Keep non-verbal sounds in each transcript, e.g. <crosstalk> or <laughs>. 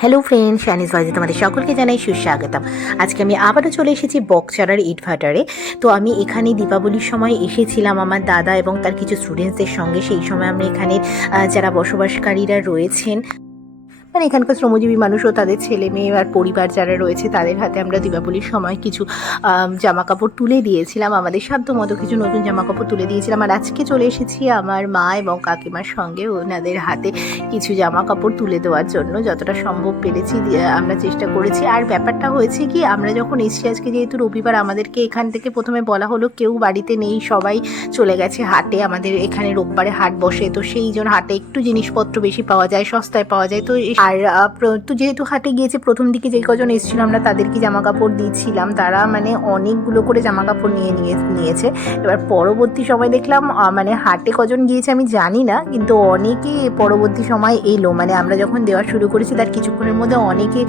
Hello friend শানিস ভাইজে তোমাদের সকলকে জানাই সুস্বাগতম। আজকে আমি আবারও চলে এসেছি বকচারার ইটভাটারে তো আমি এখানে দীপাবলির সময় এসেছিলাম আমার দাদা এবং তার কিছু স্টুডেন্টসদের সঙ্গে। সেই সময় আমরা এখানে যারা বসবাসকারীরা রয়েছেন মানে এখানকার শ্রমজীবী মানুষও তাদের ছেলে মেয়ে আর পরিবার যারা রয়েছে, তাদের হাতে আমরা দীপাবলির সময় কিছু জামা কাপড় তুলে দিয়েছিলাম। আমাদের সাধ্য মতো কিছু নতুন জামা কাপড় তুলে দিয়েছিলাম। আর আজকে চলে এসেছি আমার মা এবং কাকিমার সঙ্গে ওনাদের হাতে কিছু জামা কাপড় তুলে দেওয়ার জন্য। যতটা সম্ভব পেরেছি আমরা চেষ্টা করেছি। আর ব্যাপারটা হয়েছে কি, আমরা যখন এসেছি, আজকে যেহেতু রবিবার, আমাদেরকে এখান থেকে প্রথমে বলা হলো কেউ বাড়িতে নেই, সবাই চলে গেছে হাটে। আমাদের এখানে রোববারে হাট বসে, তো সেই জন্য হাটে একটু জিনিসপত্র বেশি পাওয়া যায়, সস্তায় পাওয়া যায়। তো আর তো যেহেতু হাটে গিয়েছে, প্রথম দিকে যে কজন এসেছিল, আমরা তাদেরকে জামা কাপড় দিয়েছিলাম তারা মানে অনেকগুলো করে জামা কাপড় নিয়ে নিয়ে, নিয়েছে। এবার পরবর্তী সময় দেখলাম মানে হাটে কজন গিয়েছে আমি জানি না, কিন্তু অনেকে পরবর্তী সময় এলো। মানে আমরা যখন দেওয়া শুরু করেছি, তার কিছুক্ষণের মধ্যে অনেকে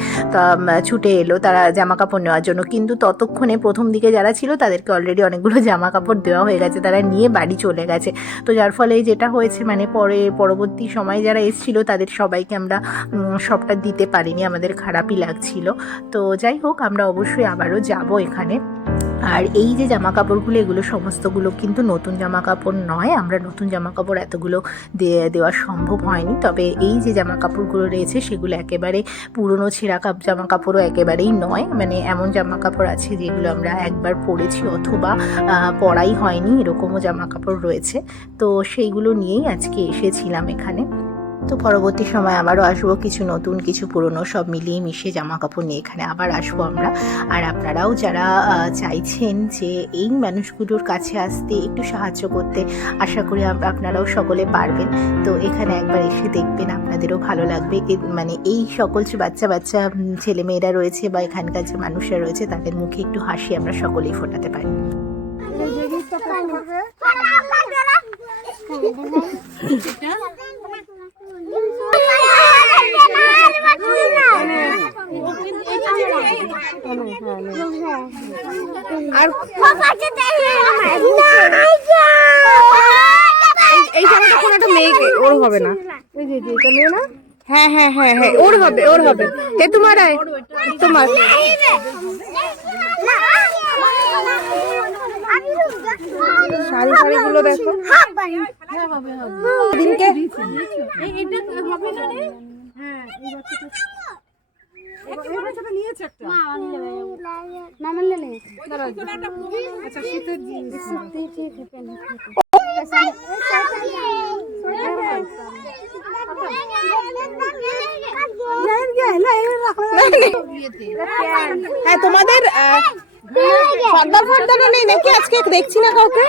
ছুটে এলো তারা জামা কাপড় নেওয়ার জন্য। কিন্তু ততক্ষণে প্রথম দিকে যারা ছিল, তাদেরকে অলরেডি অনেকগুলো জামা কাপড় দেওয়া হয়ে গেছে, তারা নিয়ে বাড়ি চলে গেছে। তো যার ফলে যেটা হয়েছে মানে পরে, পরবর্তী সময় যারা এসেছিল, তাদের সবাইকে আমরা সবটা দিতে পারিনি, আমাদের খারাপই লাগছিল। তো যাই হোক, আমরা অবশ্যই আবারও যাব এখানে। আর এই যে জামা কাপড়গুলো এগুলো সমস্তগুলো কিন্তু নতুন জামা কাপড় নয়। আমরা নতুন জামা কাপড় এতগুলো দেওয়া সম্ভব হয়নি। তবে এই যে জামা কাপড়গুলো রয়েছে, সেগুলো একেবারে পুরনো ছেঁড়া কাপ জামা কাপড়ও একেবারেই নয়। মানে এমন জামা কাপড় আছে যেগুলো আমরা একবার পরেছি অথবা পরাই হয়নি। এরকমও জামা কাপড় রয়েছে। তো সেইগুলো নিয়েই আজকে এসেছিলাম এখানে। তো পরবর্তী সময় আবারও আসব কিছু নতুন কিছু পুরনো সব মিলিয়ে মিশে জামা কাপড় নিয়ে এখানে আবার আসব আমরা। আর আপনারাও যারা চাইছেন যে এই মানুষগুলোর কাছে আসতে একটু সাহায্য করতে আশা করি আপনারাও সকলে পারবেন। তো এখানে একবার এসে দেখবেন আপনাদেরও ভালো লাগবে। মানে এই সকল যে বাচ্চা বাচ্চা ছেলেমেয়েরা রয়েছে বা এখানকার যে মানুষরা রয়েছে তাদের মুখে একটু হাসি আমরা সকলেই ফোটাতে পারি। <laughs> আর এই জামাটা কোনো একটা মেয়েকে ওর হবে না। এই যে যে এটা মেয়ে না। হ্যাঁ হ্যাঁ হ্যাঁ হ্যাঁ ওর হবে ওর হবে। এ তোমার তোমার শাড়ি শাড়িগুলো দেখো। দিনকে হ্যাঁ। তোমাদের আহ, সর্দার ফর্দারও নেই নাকি? আজকে দেখছি না কাউকে।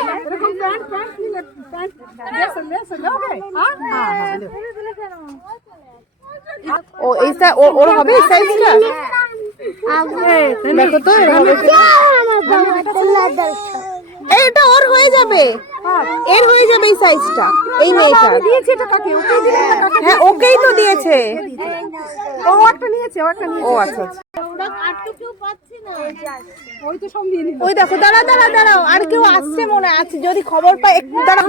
ও এই ও- ওর হবে এই সাইজটা দেখো তো এটা ওর হয়ে যাবে। এর হয়ে যাবে এই সাইজটা এই মেয়েটা হ্যাঁ ওকেই তো দিয়েছে। ও একটা নিয়েছে ও একটা নিয়েছে। ও আচ্ছা আচ্ছা। ওই দেখো দাঁড়া দাঁড়া দাঁড়াও আর কেউ আসছে মনে আছে যদি খবর পাই একটু দাঁড়াও।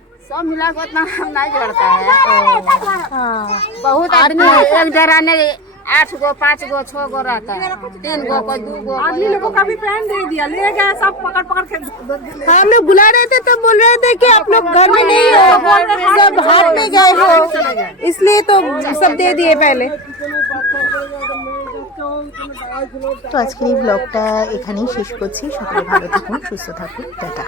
सब मिला के उतना हम नहीं जोड़ता है बहुत आदमी एक जरा ने आठ गो पाँच गो छह गो रहता है तीन गो कोई दू गो आदमी लोगों का भी पैन दे दिया ले गए सब पकड़ पकड़ के हम लोग बुला रहे थे तो बोल रहे थे कि आप लोग घर में नहीं हो सब हाथ में गए हो इसलिए तो सब दे दिए पहले তো আজকের এই ব্লগটা এখানেই শেষ করছি সকলে ভালো থাকুন সুস্থ থাকুন টাটা